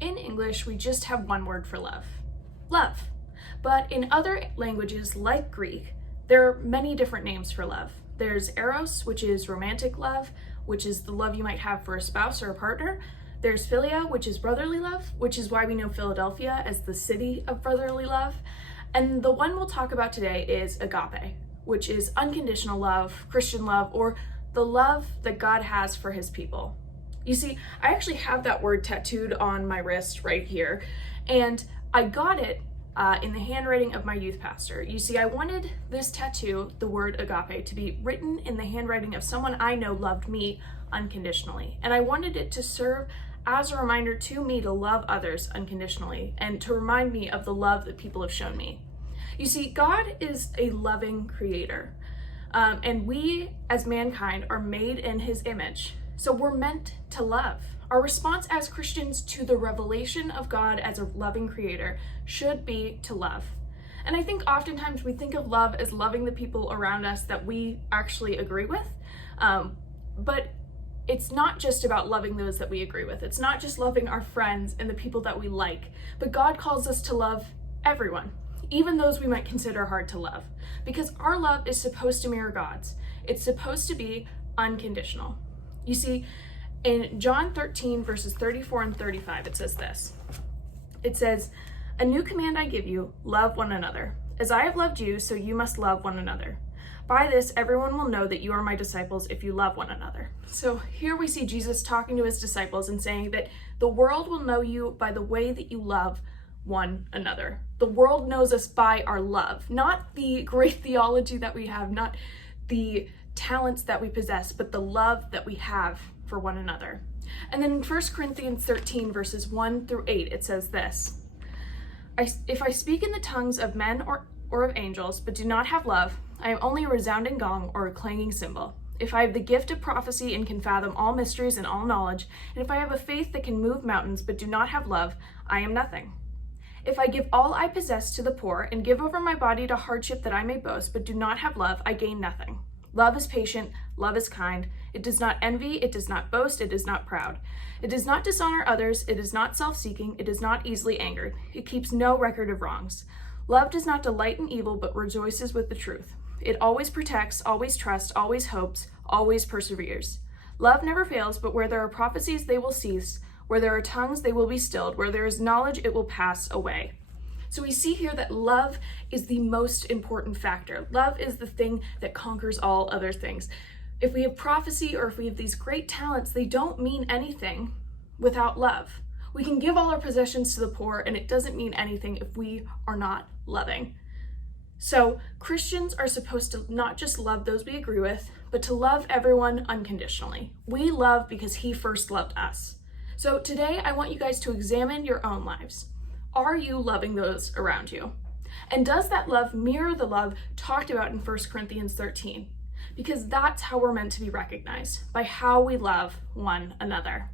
In English, we just have one word for love, love. But in other languages like Greek, there are many different names for love. There's eros, which is romantic love, which is the love you might have for a spouse or a partner. There's philia, which is brotherly love, which is why we know Philadelphia as the city of brotherly love. And the one we'll talk about today is agape, which is unconditional love, Christian love, or the love that God has for his people. You see, I actually have that word tattooed on my wrist right here, and I got it in the handwriting of my youth pastor. You see, I wanted this tattoo, the word agape, to be written in the handwriting of someone I know loved me unconditionally. And I wanted it to serve as a reminder to me to love others unconditionally and to remind me of the love that people have shown me. You see, God is a loving creator, and we as mankind are made in his image. So we're meant to love. Our response as Christians to the revelation of God as a loving creator should be to love. And I think oftentimes we think of love as loving the people around us that we actually agree with, but it's not just about loving those that we agree with. It's not just loving our friends and the people that we like, but God calls us to love everyone, even those we might consider hard to love, because our love is supposed to mirror God's. It's supposed to be unconditional. You see, in John 13, verses 34 and 35, it says this. It says, "A new command I give you, love one another. As I have loved you, so you must love one another. By this, everyone will know that you are my disciples if you love one another." So here we see Jesus talking to his disciples and saying that the world will know you by the way that you love one another. The world knows us by our love, not the great theology that we have, not the talents that we possess, but the love that we have for one another. And then in 1 Corinthians 13, verses 1 through 8, it says this, "If I speak in the tongues of men or of angels, but do not have love, I am only a resounding gong or a clanging cymbal. If I have the gift of prophecy and can fathom all mysteries and all knowledge, and if I have a faith that can move mountains but do not have love, I am nothing. If I give all I possess to the poor and give over my body to hardship that I may boast but do not have love, I gain nothing. Love is patient, love is kind. It does not envy, it does not boast, it is not proud. It does not dishonor others, it is not self-seeking, it is not easily angered. It keeps no record of wrongs. Love does not delight in evil, but rejoices with the truth. It always protects, always trusts, always hopes, always perseveres. Love never fails, but where there are prophecies, they will cease. Where there are tongues, they will be stilled. Where there is knowledge, it will pass away." So we see here that love is the most important factor. Love is the thing that conquers all other things. If we have prophecy or if we have these great talents, they don't mean anything without love. We can give all our possessions to the poor, and it doesn't mean anything if we are not loving. So Christians are supposed to not just love those we agree with, but to love everyone unconditionally. We love because he first loved us. So today I want you guys to examine your own lives. Are you loving those around you? And does that love mirror the love talked about in 1 Corinthians 13? Because that's how we're meant to be recognized, by how we love one another.